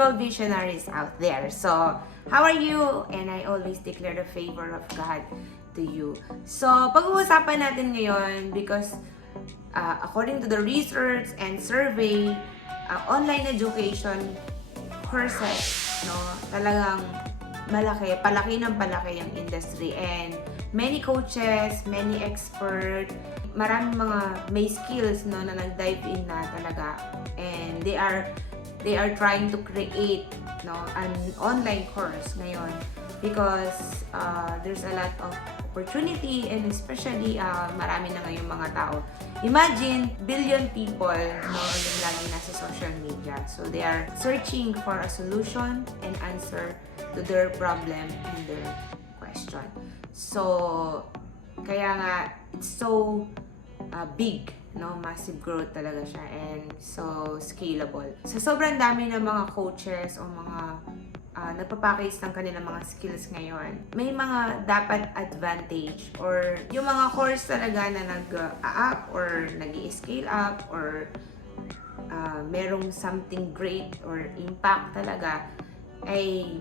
biblical visionaries out there. So, how are you? And I always declare the favor of God to you. So, pag-uusapan natin ngayon because according to the research and survey, online education courses, no, talagang palaki ng palaki yung industry, and many coaches, many experts, maraming mga may skills, no, na nag-dive in na talaga, and they are trying to create, no, an online course ngayon because there's a lot of opportunity, and especially marami na ngayong mga tao. Imagine, billion people, no, yung lagi nasa social media. So they are searching for a solution and answer to their problem and their question. So kaya nga it's so big, no, massive growth talaga siya, and so scalable. Sa sobrang dami ng mga coaches o mga nagpapackage ng kanilang mga skills ngayon, may mga dapat advantage or yung mga course talaga na nag-up or nag-scale up or merong something great or impact talaga ay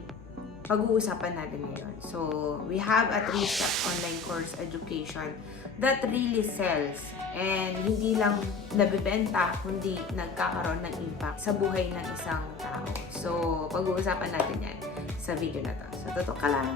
pag-uusapan natin ngayon. So, we have a 3-step online course education that really sells and hindi lang nabibenta, kundi nagkakaroon ng impact sa buhay ng isang tao. So, pag-uusapan natin yan sa video na to. So, tutok ka lang!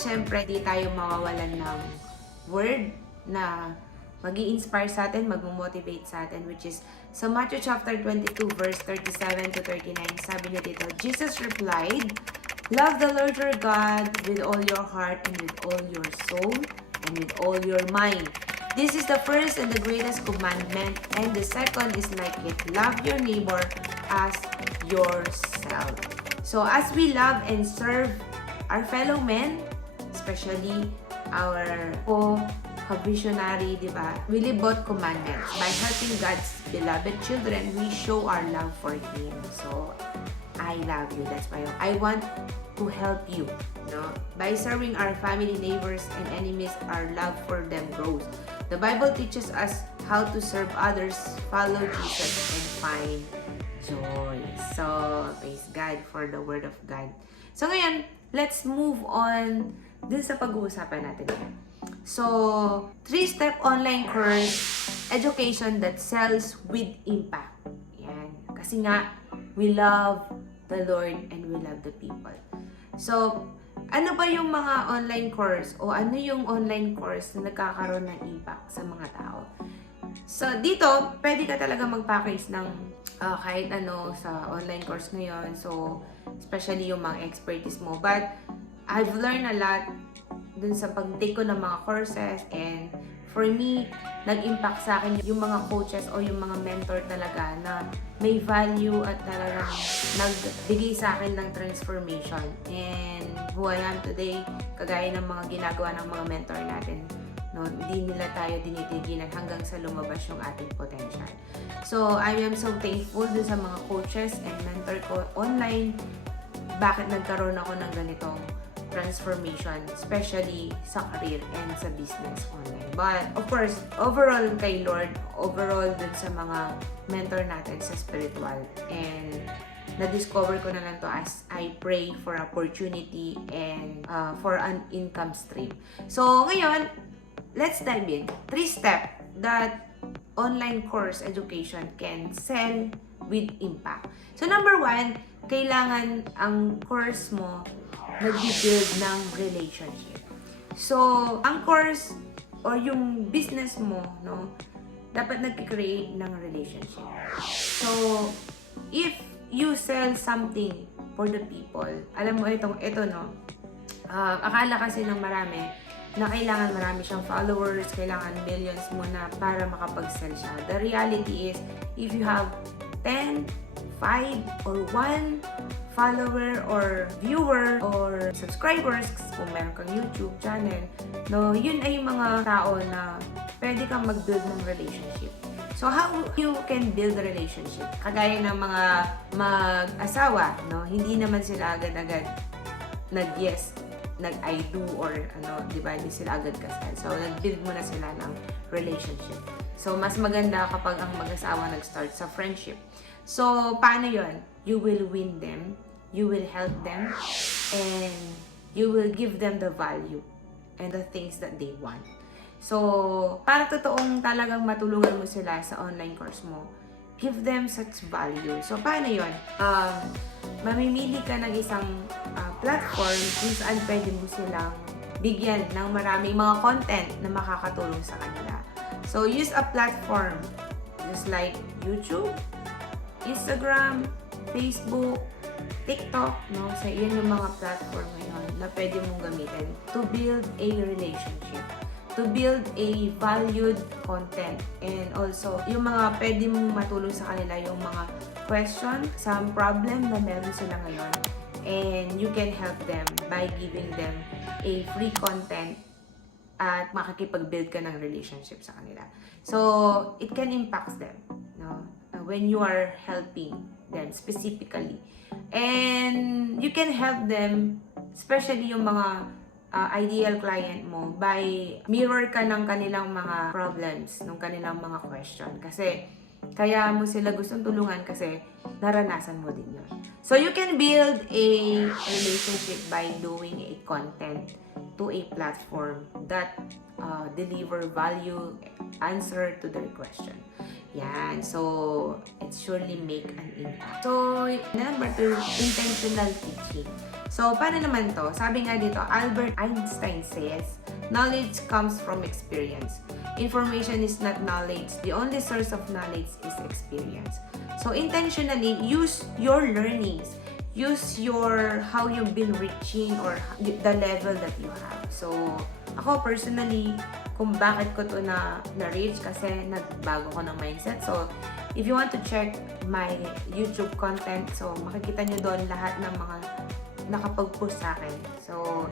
Siyempre, di tayo mawawalan ng word na mag-i-inspire sa atin, mag-motivate sa atin, which is sa Matthew chapter 22, verse 37 to 39, sabi niya dito, Jesus replied, "Love the Lord your God with all your heart and with all your soul and with all your mind. This is the first and the greatest commandment, and the second is like it. Love your neighbor as yourself." So, as we love and serve our fellow men, especially our co-visionary, di ba? We live both commandments. By helping God's beloved children, we show our love for Him. So, I love you. That's why I want to help you. No? By serving our family, neighbors, and enemies, our love for them grows. The Bible teaches us how to serve others, follow Jesus, and find joy. So, praise God for the Word of God. So, ngayon, let's move on dun sa pag-uusapan natin yan. So, 3-step online course education that sells with impact. Yan. Kasi nga, we love the Lord and we love the people. So, ano ba yung mga online course o ano yung online course na nagkakaroon ng impact sa mga tao? So, dito, pwede ka talaga mag-package ng kahit ano sa online course ngayon. So, especially yung mga expertise mo. But, I've learned a lot dun sa pag-take ko ng mga courses, and for me, nag-impact sa akin yung mga coaches o yung mga mentor talaga na may value at talagang nagbigay sa akin ng transformation. And who I am today, kagaya ng mga ginagawa ng mga mentor natin, no, hindi nila tayo dinitigilan hanggang sa lumabas yung ating potential. So, I am so thankful dun sa mga coaches and mentor ko online. Bakit nagkaroon ako ng ganitong transformation, especially sa career and sa business online. But, of course, overall kay Lord, overall dun sa mga mentor natin sa spiritual. And na-discover ko na lang to as I pray for opportunity and for an income stream. So, ngayon, let's dive in. 3-step that online course education can sell with impact. So, number 1, kailangan ang course mo nag-build ng relationship. So, ang course or yung business mo, no, dapat nag-create ng relationship. So, if you sell something for the people, alam mo ito no, akala kasi ng marami na kailangan marami siyang followers, kailangan millions muna para makapag-sell siya. The reality is, if you have 10, 5, or 1 follower or viewer or subscribers, kung meron kang YouTube channel, no, yun ay mga tao na pwede kang mag-build ng relationship. So, how you can build a relationship? Kagaya ng mga mag-asawa, no, hindi naman sila agad-agad nag-yes, nag-I do, or ano, di ba, hindi sila agad kasal. So, nag-build mo na sila ng relationship. So, mas maganda kapag ang mag-asawa nag-start sa friendship. So, paano yon? You will win them, you will help them, and you will give them the value and the things that they want. So, para totoong talagang matulungan mo sila sa online course mo, give them such value. So, paano yon? Mamimili ka ng isang platform kung saan pwede mo silang bigyan ng maraming mga content na makakatulong sa kanila. So, use a platform just like YouTube, Instagram, Facebook, TikTok, no? So, yan yung mga platform ngayon na pwede mong gamitin to build a relationship, to build a valued content, and also, yung mga pwede mong matulong sa kanila, yung mga question, some problem na meron sila ngayon, and you can help them by giving them a free content at makakipag-build ka ng relationship sa kanila. So, it can impact them, no? When you are helping them specifically. And you can help them, especially yung mga ideal client mo, by mirror ka ng kanilang mga problems, ng kanilang mga question. Kasi, kaya mo sila gustong tulungan kasi naranasan mo din yun. So, you can build a relationship by doing a content to a platform that deliver value, answer to their question. Yan. So, it surely make an impact. So, number 2, intentional teaching. So, paano naman to? Sabi nga dito, Albert Einstein says, knowledge comes from experience. Information is not knowledge. The only source of knowledge is experience. So, intentionally, use your learnings. Use your, how you've been reaching or the level that you have. So, ako personally, kung bakit ko to na-reach kasi nagbago ko ng mindset. So, if you want to check my YouTube content, so makikita nyo doon lahat ng mga nakapag-post sa akin. So,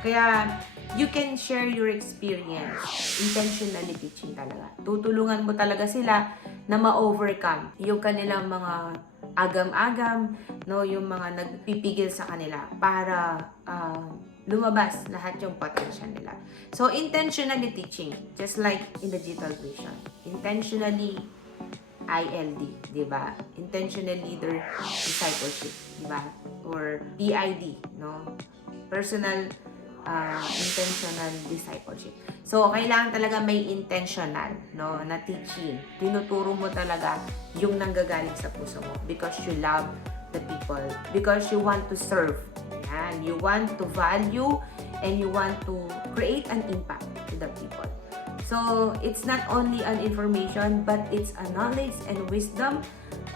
kaya you can share your experience, intentionally teaching talaga. Tutulungan mo talaga sila na ma-overcome yung kanilang mga agam-agam, no, yung mga nagpipigil sa kanila para lumabas lahat yung potential nila. So, intentionally teaching, just like in the G12 vision. Intentionally ILD, di ba? Intentional leader discipleship, di ba? Or PID, no? Personal intentional discipleship. So, kailangan talaga may intentional, no, na teaching. Tinuturo mo talaga yung nanggagaling sa puso mo because you love the people, because you want to serve. Yan. You want to value and you want to create an impact to the people. So, it's not only an information, but it's a knowledge and wisdom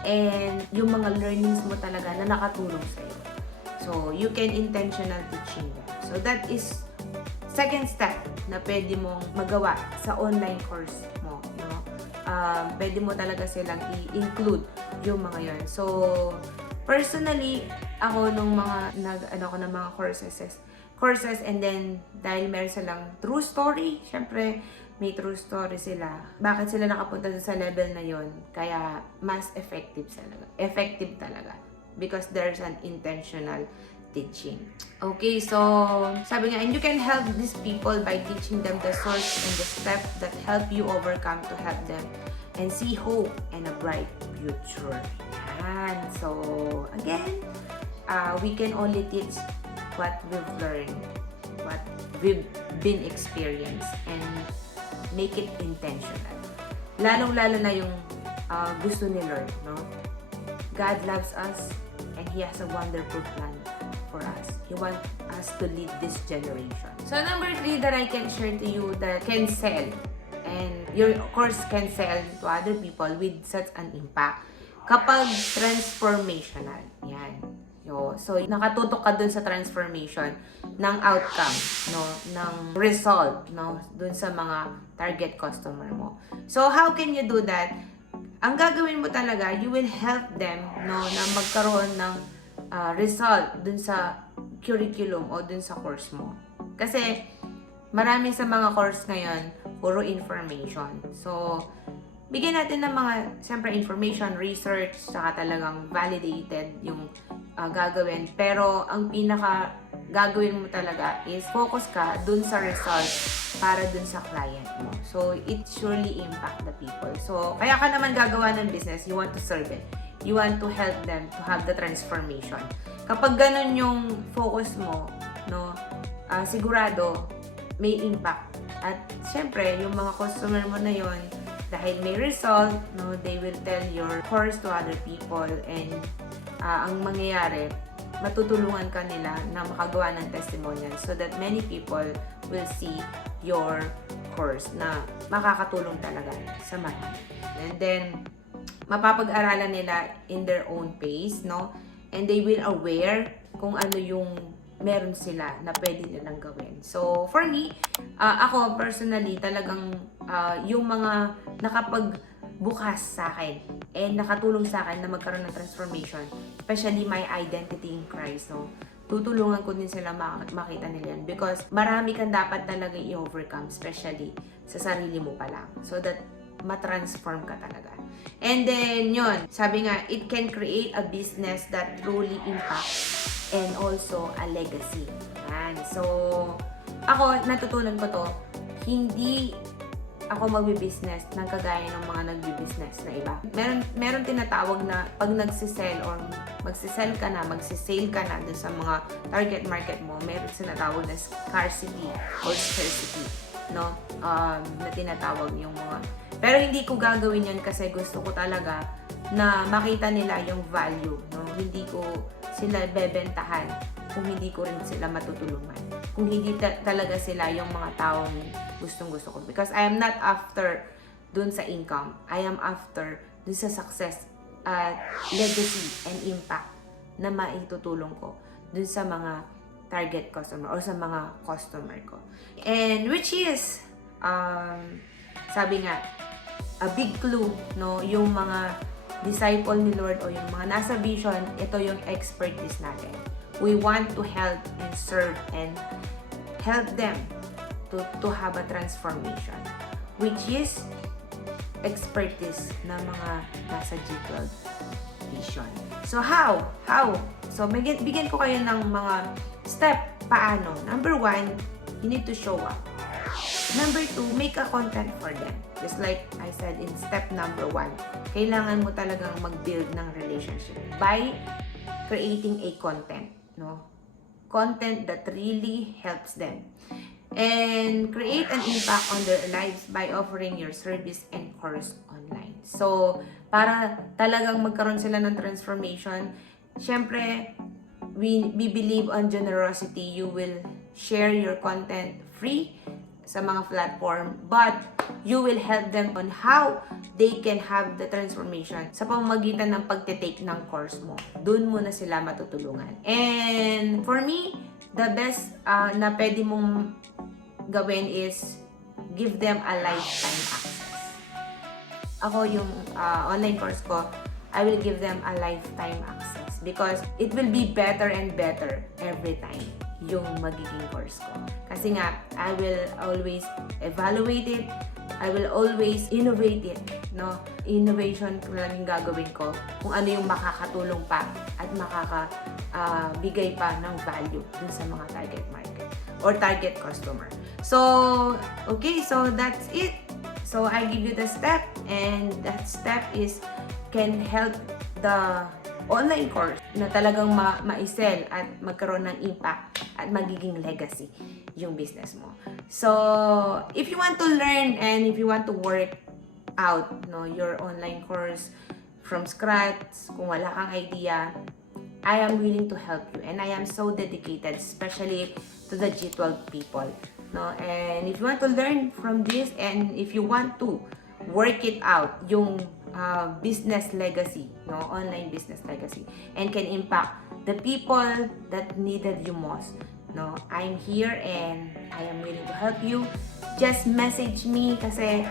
and yung mga learnings mo talaga na nakatulong sa'yo. So, you can intentional teaching them. So, that is second step na pwede mong magawa sa online course mo. No? Pwede mo talaga silang i-include yung mga yun. So, personally, ako nung mga nag-ano ko ng mga courses and then dahil meron silang true story, syempre may true story sila. Bakit sila nakapunta sa level na yon? Kaya mas effective talaga. Because there's an intentional teaching. Okay, so sabi nga, and you can help these people by teaching them the source and the steps that help you overcome to help them and see hope and a bright future. Yan. So, again, we can only teach what we've learned, what we've been experienced, and make it intentional. Lalong-lalo na yung gusto ni Lord, no? God loves us and He has a wonderful plan for us. He wants us to lead this generation. So, number 3 that I can share to you that can sell, and your course can sell to other people with such an impact kapag transformational. Yan. So, nakatutok ka dun sa transformation ng outcome, no, ng result, no, dun sa mga target customer mo. So, how can you do that? Ang gagawin mo talaga, you will help them, no, na magkaroon ng result dun sa curriculum o dun sa course mo. Kasi marami sa mga course ngayon, puro information. So, bigyan natin ng mga, siyempre, information, research, saka talagang validated yung gagawin. Pero, ang pinaka gagawin mo talaga is focus ka dun sa result para dun sa client mo. So, it surely impact the people. So, kaya ka naman gagawa ng business, you want to serve it. You want to help them to have the transformation. Kapag ganun yung focus mo, no, sigurado may impact. At syempre, yung mga customer mo na yon, dahil may result, no, they will tell your course to other people, and ang mangyayari, matutulungan ka nila na makagawa ng testimonial so that many people will see your course na makakatulong talaga sa marami. And then, mapapag-aralan nila in their own pace, no? And they will aware kung ano yung meron sila na pwede nilang gawin. So, for me, ako personally, talagang yung mga nakapagbukas sa akin and nakatulong sa akin na magkaroon ng transformation, especially my identity in Christ, no? Tutulungan ko din sila makita nila yan because marami kang dapat talaga i-overcome, especially sa sarili mo pa lang, so that matransform ka talaga. And then, yun, sabi nga, it can create a business that truly impacts and also a legacy. Yan. So, ako, natutunan ko to, hindi ako magbi-business ng kagaya ng mga nagbi-business na iba. Meron tinatawag na pag nagsisell or magsisell ka na, magsisale ka na dun sa mga target market mo, meron tinatawag na scarcity or scarcity, no? Na tinatawag yung mga. Pero hindi ko gagawin yan kasi gusto ko talaga na makita nila yung value, no? Hindi ko sila bebentahan kung hindi ko rin sila matutulungan. Kung hindi talaga sila yung mga taong gustong-gusto ko. Because I am not after dun sa income. I am after dun sa success at legacy and impact na maitutulong ko dun sa mga target customer or sa mga customer ko. And which is, sabi nga, a big clue, no, yung mga disciple ni Lord o yung mga nasa vision, ito yung expertise natin. We want to help and serve and help them to have a transformation, which is expertise ng mga nasa G12 vision. So how? So bigyan ko kayo ng mga step paano. Number 1, you need to show up. Number 2, make a content for them. Just like I said in step number 1, kailangan mo talagang mag-build ng relationship by creating a content, no? Content that really helps them. And create an impact on their lives by offering your service and course online. So, para talagang magkaroon sila ng transformation, syempre, we believe on generosity. You will share your content free sa mga platform, but you will help them on how they can have the transformation sa pamamagitan ng pagtitake ng course mo. Doon mo na sila matutulungan. And for me, the best na pwede mong gawin is give them a lifetime access. Ako yung online course ko, I will give them a lifetime access because it will be better and better every time yung magiging course ko. Kasi nga, I will always evaluate it, I will always innovate it, no? Innovation lang yung gagawin ko kung ano yung makakatulong pa at makakabigay pa ng value dun sa mga target market or target customer. So, okay, so that's it. So, I give you the step, and that step is can help the online course na talagang ma-sell at magkaroon ng impact at magiging legacy yung business mo. So, if you want to learn and if you want to work out, no, your online course from scratch, kung wala kang idea, I am willing to help you and I am so dedicated, especially to the G12 people. No? And if you want to learn from this and if you want to work it out, yung business legacy, no, online business legacy, and can impact the people that needed you most, no, I'm here and I am willing to help you. Just message me kasi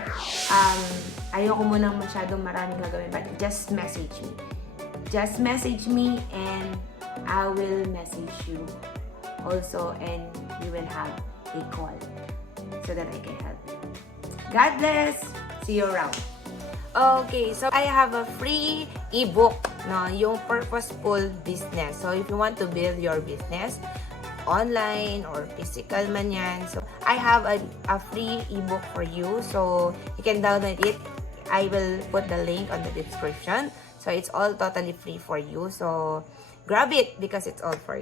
ayoko mo nang masyadong maraming gagawin, but just message me just message me and I will message you also, and we will have a call so that I can help you. God bless! See you around. Okay, so I have a free ebook, no, yung Purposeful Business. So if you want to build your business, online or physical man yan, so I have a free ebook for you. So you can download it. I will put the link on the description. So it's all totally free for you. So grab it because it's all for you.